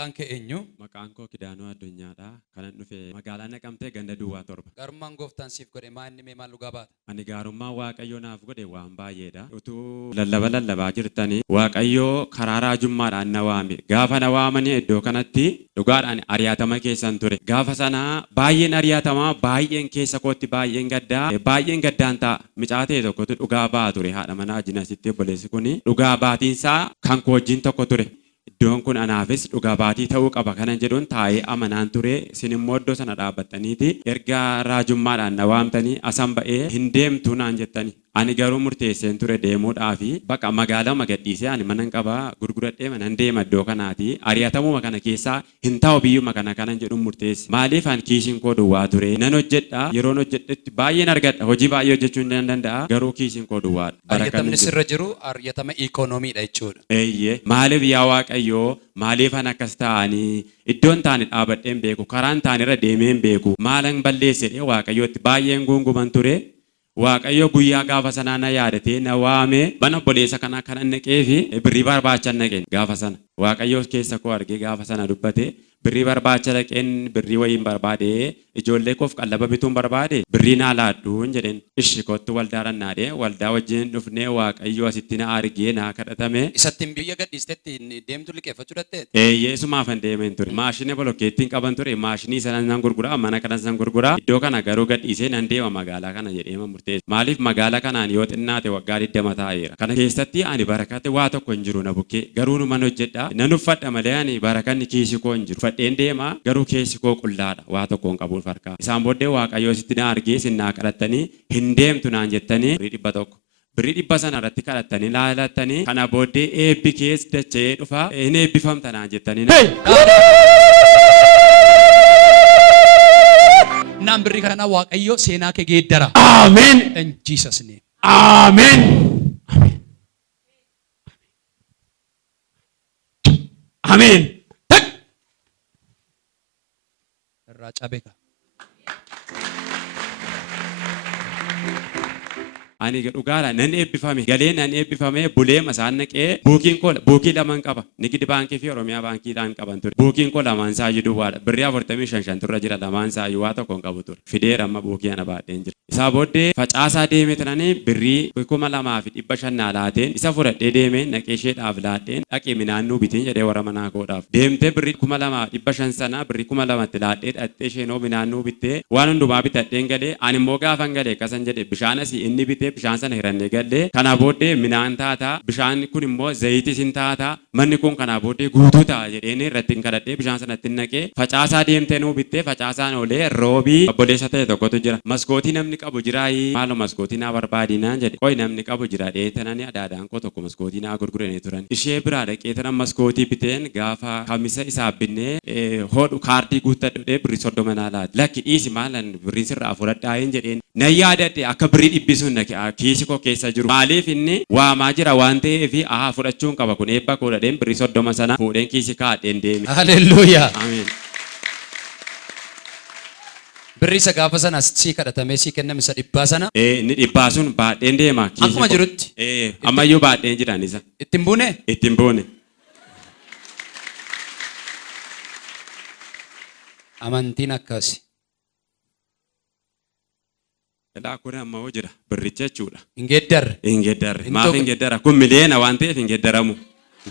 Maqaan kee eenyu? Maqaan koo Kidaanuu Addunyaadha. Kanan dhufe magaalaa Naqamtee ganda Duwwaa torba. Garummaan gooftaan siif godhe maa inni mee maal dhugaa baata? Ani gaarummaa Waaqayyoo naaf godhe waan baay'eedha. Utuu lallabaa jirtanii Waaqayyoo karaa raajummaadhaan na waame. Gaafa na waamanii iddoo kanatti dhugaadhaan ari'atama keessan ture. Gaafa sana baay'een ari'atamaa, baay'een keessa kootti baay'een gaddaan ta'a. Mucaa ta'e tokkotu dhugaa ba'aa ture. Haadha manaa wajjin asitti obboleessi kuni dhugaa baatiinsaa kan koo wajjin tokko ture. Iddoon kun anaafis dhugaa baatii ta'uu qaba kanan jedhuun taa'ee amanaan ture. Isin immoo iddoo sana dhaabbattaniiti erga raajummaadhaan na waamtanii asan ba'ee hin deemtu naan jettani. Ani garuu murteesseen ture deemuudhaafi bakka magaalaa gadhiisee ani manan qabaa gurguradhee manan deema iddoo kanaati. Ari'atamuma kana keessaa hin taa'u biyyuma kana kanan jedhuun murteesse. Maaliif ani kiisiin koo duwwaa ture? Nan hojjedha, yeroon hojjedhetti baay'een argadha. Hojii baay'ee hojjechuu hin danda'a. Garuu kiisiin koo duwwaadha. Ari'atamni sirra jiru ari'atama ikoonomiidha jechuudha. Eeyyee. Maaliif yaa Waaqayyoo maaliifan akkas ta'anii iddoon taani dhaabadheen beeku, karaan taanirra deemeen beeku. Maalan balleessedhee Waaqayyootti baay'een guunguman ture. Waaqayyo guyyaa gaafa sanaa na yaadatee na waame mana obboleessa kanaa kan naqee fi birrii barbaachan naqeen gaafa sana. Waaqayyo keessa koo argee gaafa sana dubbate birrii barbaacha naqeen birrii wayiin barbaade ijoollee koof qallaba bituun barbaade birrii naa laadhuun jedheen ishi kottu waldaadhaan naadhee waldaa wajjin dhufnee Waaqayyo asitti na argee na kadhatame. Isattiin biyya gadhiistetti deemtu liqeeffachuu dandeette? Eeyyee sumaafan deemeen ture. Maashinii bolokkeettiin qaban ture. Maashinii sana nan gurguraa, mana kanas nan gurguraa. Iddoo kana garuu gadhiisee nan deema magaalaa kana jedhee murteesse. Maaliif magaalaa kanaan yoo xinnaate waggaa 20 ta'eera. Kana keessatti ani barakate waa tokko hin jiru na bukkee. Garuu numan hojjedha. Nan uffadha malee ani barakanni kiisi koo hin jiru. Fadheen deema garuu keessi koo qullaadha. Waa tokko hin qabuun farkaa. Isaan booddee Waaqayyo sitti na argee sinnaa kadhattanii hin deemtu naan jettanii birrii 100 sana irratti kadhattanii laalattanii kana booddee eebbi kees dachee dhufa hin eebbifamta naan jettanii. Naan birrii kana Waaqayyo seenaa kee geeddara. Amen. In Jesus name. Amen. Amen. Amen. Irraa cabeka. Ani dhugaadha nan eebbifame galee nan eebbifame bulee masaan naqee buukii lamaan qaba. Nigdi baankii fi Oromiyaa baankiidhaan qaban ture. Buukiin koo lamaan saayyuu duwwaadha. Birrii 45 turre jira lamaan saayyuu waa tokko hin qabu ture. Fideera amma buukii ana baadheen jira. Isaa booddee facaasaa deemee turanii birrii 2,500 naa laateen isa fudhadhee deemee naqee isheedhaaf laadheen dhaqee minaannuu bitiin jedhee warra manaa koodhaaf. Deemtee birrii 2,500 sana birrii 2,000 laadhee dhattee isheenoo minaannuu bittee waan hundumaa bitadheen galee ani immoo gaafan galee kasan jedhe bishaan asii inni bitee bishaan sana hirannee galee kana booddee minaan taata bishaan kun immoo zayitii sin taata manni kun kana booddee guutuu ta'a jedheen irratti hin kadhadhee bishaan sanatti naqee facaasaa deemtee nuu bittee facaasaan oolee roobii obboleessa ta'e tokkotu jira. Maskootii namni qabu jiraayi maaloo maskootii naa barbaadinaan jedhe qoy namni qabu jira dheetananii adaadaan koo tokko maskootii naa gurguranii turan. Ishee biraa dhaqee tanan maskootii biteen gaafa kamisa isaa binnee hodhu kaardii guuttadhudhee birrii 30 naa laata. Lakki dhiisi maalan birrii sirraa fudhadhaa'een jedheen nan yaadadhe akka birrii dhibbisuun kiisi koo keessa jiru. Maaliif inni waamaa jira waan ta'eef fudhachuun qaba kun eebba koo dhadheen birrii 30 sana fuudheen kiisi kaadheen deeme. Haleluuyaa. Ameen. Birrii isa gaafa sana sii kadhatamee sii kenname isa 100 sana. Inni 100 sun baadheen deema. Akkuma jirutti. Ammayyuu baadheen jiran isa. Ittiin buune? Ittiin buune. Amantiin akkasi. Dhaa kun amma hoo jira birricha jechuudha. Hin geeddarre. Hin geeddarre. Maaf hin geeddara? Kun miliyoona waan ta'eef hin geeddaramu.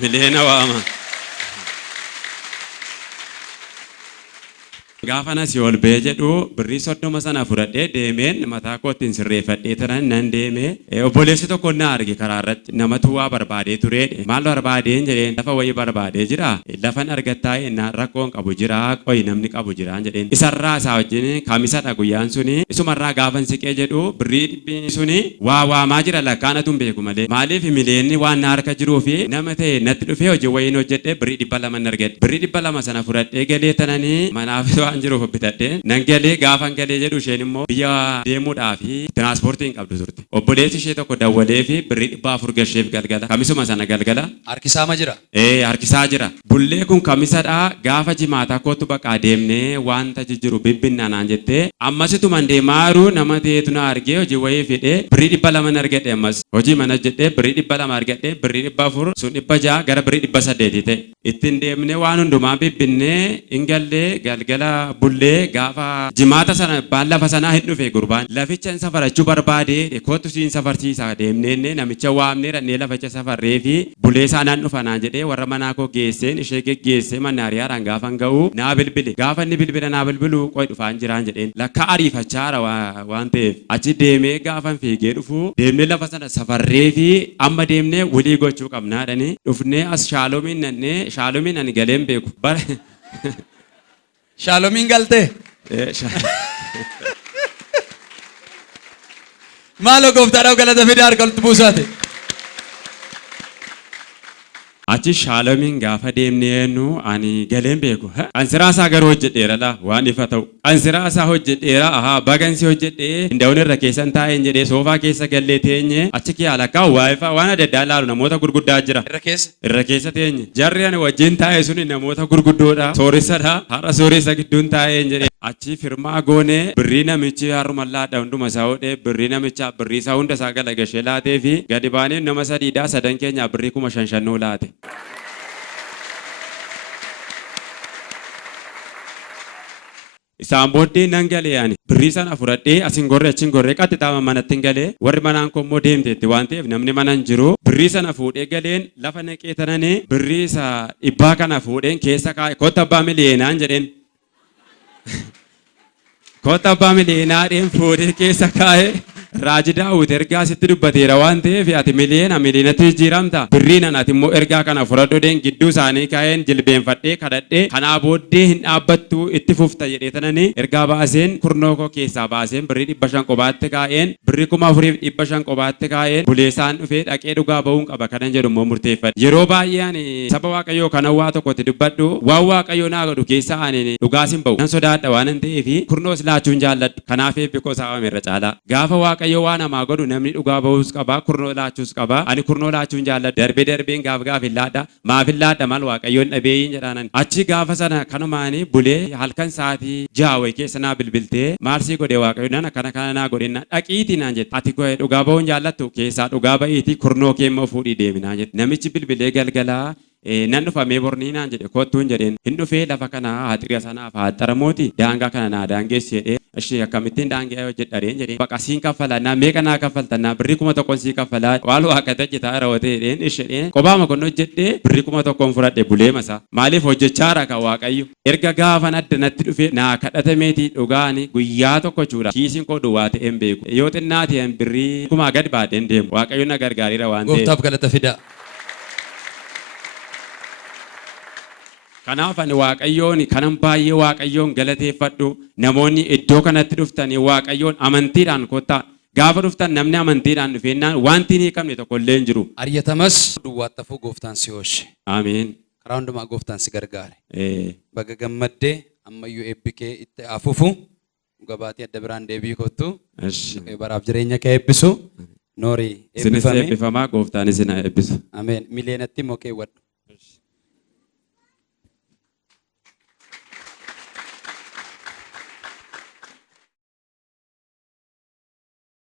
Miliyoona waama. Gaafa nasi ol bee jedhu birrii 30 sana fudhadhee deemeen mataa kootiin sirreeffadhee tanan nan deemee obboleessi tokko na arge karaa irratti namatu waa barbaadee ture. Maal barbaadeen jedheen lafa wayii barbaadee jira. Lafan argattaa'e rakkoon qabu jira qoyi namni qabu jiraan jedheen. Isarraa isaa wajjin kamisadha guyyaan suni isumarraa gaafan siqee jedhu birrii dhibbi suni waamaa jira lakkaanatu hin beeku malee. Maaliif miliyoonni waan na harka jiruu fi nama ta'e natti dhufee hojii wayiin hojjedhee birrii 200 argadhe. Birrii 200 sana fudhadhee galee tananii manaaf waan jiruuf bitadhee nan galee gaafan galee jedhu isheen immoo biyya deemuudhaaf tiraanspoortiin qabdu turte. Obboleessi ishee tokko dawwalee fi birrii 400 gasheef galgala. Kamisuma sana galgala. Harkisaa ma jira? Harkisaa jira. Bullee kun kamisadhaa gaafa jimaataa kootu baqaa deemnee wanta jijjiru bibbinna naan jettee ammasitu man deemaaru nama ta'eetu na argee hojii wayii fidhee birrii 200 argadhe ammas hojii mana jedhee birrii 200 argadhe birrii 400 sun 600 gara birrii 800 ta'e. ittiin deemnee waan hundumaa bibbinee ingallee galgala bullee gaafa jimaata sana baan lafa sanaa hin dhufe gurbaan laficha hin safarachuu barbaade kootu siin safarsiisa deemnee namicha waamnee dhannee laficha safarree fi bulee isaanaan dhufanaan jedhee warra manaa koo geesseen ishee geggeessee mannaariyaadhaan gaafan ga'u naa bilbile gaafa inni bilbila naa bilbilu qoy dhufaan jiraan jedheen lakka ariifachaara waan ta'eef achi deemee gaafan fiigee dhufu deemnee lafa sana safarree fi amma deemnee walii gochuu qabnaadhani dhufnee as shaaloomiin nannee shaaloomiin ani galeen beeku bara Shaaloomiin galtee? Maaloo gooftaadhaaf galata fidaa harka walitti buusaate. achi shaaloomiin gaafa deemnee nu ani galeen beeku ansiraasaa garuu hojjedheera waan ifa ta'u ansiraasaa hojjedheera bagansi hojjedhee hindaa'uun irra keessan taa'een jedhee soofaa keessa gallee teenye achi kee alakkaa waan adda addaa ilaalu namoota gurguddaa jira irra keessa teenye jarri ani wajjin taa'e suni namoota gurguddoodha sooressadha har'a sooressa gidduun taa'een jedhee achi firmaa goonee birrii namichi harrumallaadha hunduma isaa hodhee birrii namicha birrii isaa hunda isaa galagashee laatee fi gadi baanee nama sadiidhaa sadan keenya birrii 5,500 laate. Isaan booddee nan galee ani birrii sana fudhadhee asin gorree achin gorree qaxxixaama manatti hin galee warri manaan koo immoo deemteetti waan ta'eef namni mana hin jiru birrii sana fuudhee galeen lafa naqee tananii birrii isa 100 kana fuudheen keessa kaa'e kootta abbaa miliyeenaan jedheen kootta abbaa miliyeenaadheen fuudhee keessa kaa'e Raji Daawit ergaa sitti dubbateera waan ta'eef ati miliyoonatti jijjiiramta birriin ati immoo ergaa kana fudhadhoodheen gidduu isaanii kaa'een jilbeenfadhee kadhadhee kanaa booddee hin dhaabbattu itti fufta jedhee tananii ergaa baaseen kurnoo koo keessaa baaseen birrii 500 qobaatti kaa'een birrii 4,500 qobaatti kaa'een buleessaan dhufee dhaqee dhugaa ba'uun qaba kanan jedhu immoo murteeffadhe yeroo baay'ee ani saba waaqayyoo kana waa tokkotti dubbadhu waan waaqayyoo naa godhu keessaa ani dhugaasin ba'u nan sodaadha waan hin ta'eef kurnoos laachuun jaalladhu kanaaf eebbikoo saawame irra caalaa gaafa waaqayyo waan namaa godhu namni dhugaa ba'uus qaba kurnoo laachuus qaba ani kurnoo laachuun jaalladha darbeen gaaf illaadha maaf illaadha mal waaqayyoon dhabeeyyiin jedhaanan achi gaafa sana kanumaanii bulee halkan sa'aatii 6 keessa naa bilbiltee maarsii godhe waaqayyo nana kana naa godhenna dhaqiitii naan jette ati dhugaa ba'uun jaallattu keessaa dhugaa ba'iitii kurnoo kee immoo fuudhii deeminaa jette namichi bilbilee galgalaa nan dhufamee bornii naan jedhe kottuun jedheen hin dhufee lafa kana haxira sanaaf haxaramooti daangaa kana naa daangeessi jedhee ishee akkamittiin daangaa hojjedhareen jedheen baqasiin kaffalaa naa meeqa naa kaffaltannaa birrii 1,000 sii kaffalaa waan waaqata jitaa raawwatee jedheen isheen qobaama kun hojjedhee birrii 1,000 fudhadhe bulee masaa maaliif hojjechaara kan waaqayyo erga gaafan adda natti dhufe naa kadhatameetii dhugaani guyyaa tokko chuudha kiisiin koo duwwaa ta'een beeku yoo xinnaati birrii 1,000 gad baadheen deemu waaqayyo na gargaariira waan ta'eef gooftaaf galata fidaa. Kanaaf ani waaqayyoon kanan baay'ee waaqayyoon galateeffadhu namoonni iddoo kanatti dhuftanii waaqayyoon amantiidhaan kottaa gaafa dhuftan namni amantiidhaan dhufeennaan wanti ni qabne tokko illee hin jiru. Ariyyatamas duwwaattafuu gooftaan si oolche. Ameen. Karaa hundumaa gooftaan si gargaare. Baga gammaddee ammayyuu eebbikee itti afuufu gabaatii adda biraan deebii kottu. Baraaf jireenya kee eebbisu. Noorii eebbifame. Sinis eebbifamaa gooftaan isin eebbisu. Ameen. Miliyeenatti immoo keewwadhu.